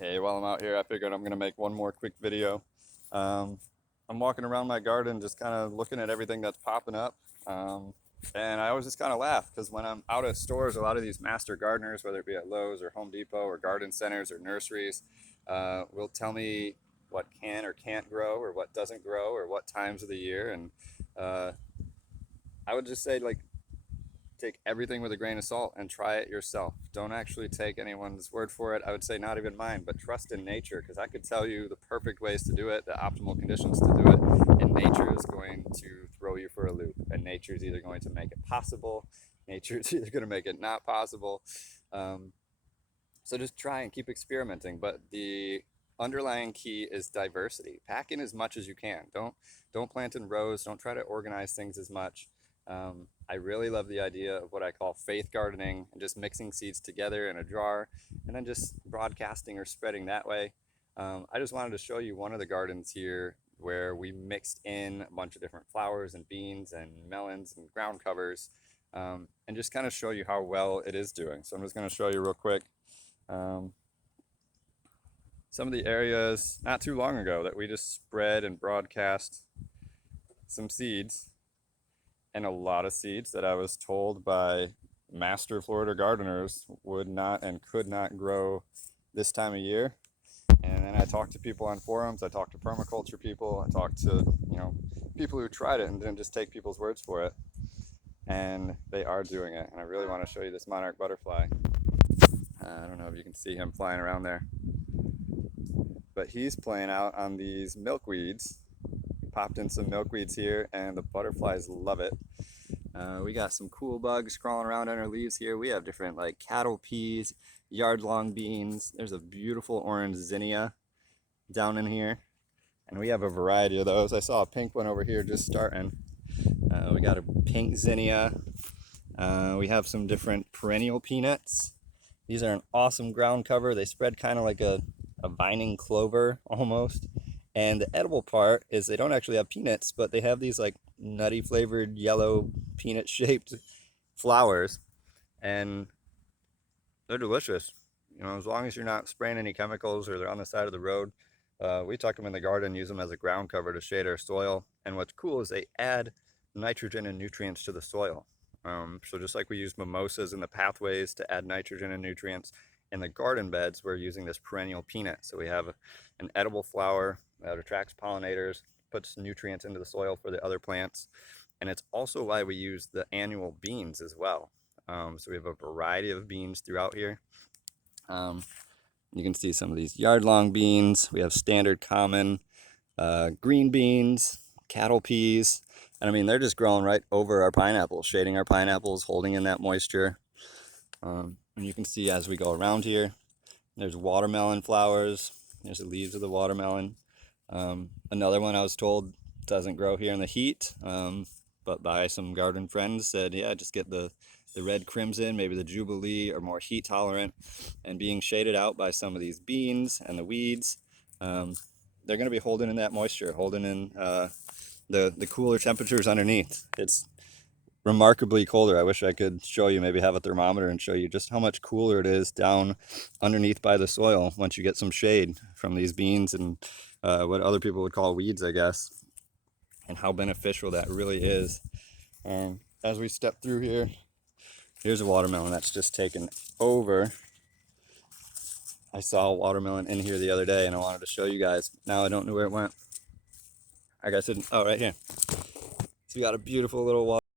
Hey, while I'm out here, I figured I'm gonna make one more quick video. Um, I'm walking around my garden, just kind of looking at everything that's popping up. Um, and I always just kind of laugh because when I'm out at stores, a lot of these master gardeners, whether it be at Lowe's or Home Depot or garden centers or nurseries, will tell me what can or can't grow or what doesn't grow or what times of the year. And uh, I would just say, like, take everything with a grain of salt and try it yourself. Don't actually take anyone's word for it. I would say not even mine, but trust in nature, because I could tell you the perfect ways to do it, the optimal conditions to do it, and nature is going to throw you for a loop. And nature is either going to make it possible, nature is either going to make it not possible. Um, so just try and keep experimenting. But the underlying key is diversity. Pack in as much as you can. Don't plant in rows. Don't try to organize things as much. I really love the idea of what I call faith gardening and just mixing seeds together in a jar and then just broadcasting or spreading that way. I just wanted to show you one of the gardens here where we mixed in a bunch of different flowers and beans and melons and ground covers, and just kind of show you how well it is doing. So I'm just going to show you real quick um, some of the areas not too long ago that we just spread and broadcast some seeds, and a lot of seeds that I was told by master Florida gardeners would not and could not grow this time of year. And then I talked to people on forums, I talked to permaculture people, I talked to, people who tried it and didn't just take people's words for it. And they are doing it. And I really want to show you this monarch butterfly. I don't know if you can see him flying around there, but he's playing out on these milkweeds. Popped in some milkweeds here, and the butterflies love it. We got some cool bugs crawling around on our leaves here. We have different like cattle peas, yard-long beans. There's a beautiful orange zinnia down in here, and we have a variety of those. I saw a pink one over here just starting. We got a pink zinnia. We have some different perennial peanuts. These are an awesome ground cover. They spread kind of like a vining clover almost. And the edible part is they don't actually have peanuts, but they have these like nutty flavored yellow peanut shaped flowers, and they're delicious. As long as you're not spraying any chemicals or they're on the side of the road. We tuck them in the garden, use them as a ground cover to shade our soil. And what's cool is they add nitrogen and nutrients to the soil. So just like we use mimosas in the pathways to add nitrogen and nutrients, in the garden beds, we're using this perennial peanut. So we have an edible flower that attracts pollinators, puts nutrients into the soil for the other plants. And it's also why we use the annual beans as well. So we have a variety of beans throughout here. You can see some of these yard-long beans. We have standard common green beans, cattle peas, and I mean, they're just growing right over our pineapples, shading our pineapples, holding in that moisture. And you can see as we go around here, there's watermelon flowers. There's the leaves of the watermelon. Another one I was told doesn't grow here in the heat, but by some garden friends said, yeah, just get the red crimson, maybe the Jubilee, are more heat tolerant, and being shaded out by some of these beans and the weeds, they're going to be holding in that moisture, holding in the cooler temperatures underneath. It's remarkably colder. I wish I could show you, maybe have a thermometer and show you just how much cooler it is down underneath by the soil once you get some shade from these beans and what other people would call weeds, I guess, and how beneficial that really is. And as we step through here, here's a watermelon that's just taken over. I saw a watermelon in here the other day and I wanted to show you guys. Now I don't know where it went. I guess it, oh, right here. So you got a beautiful little watermelon.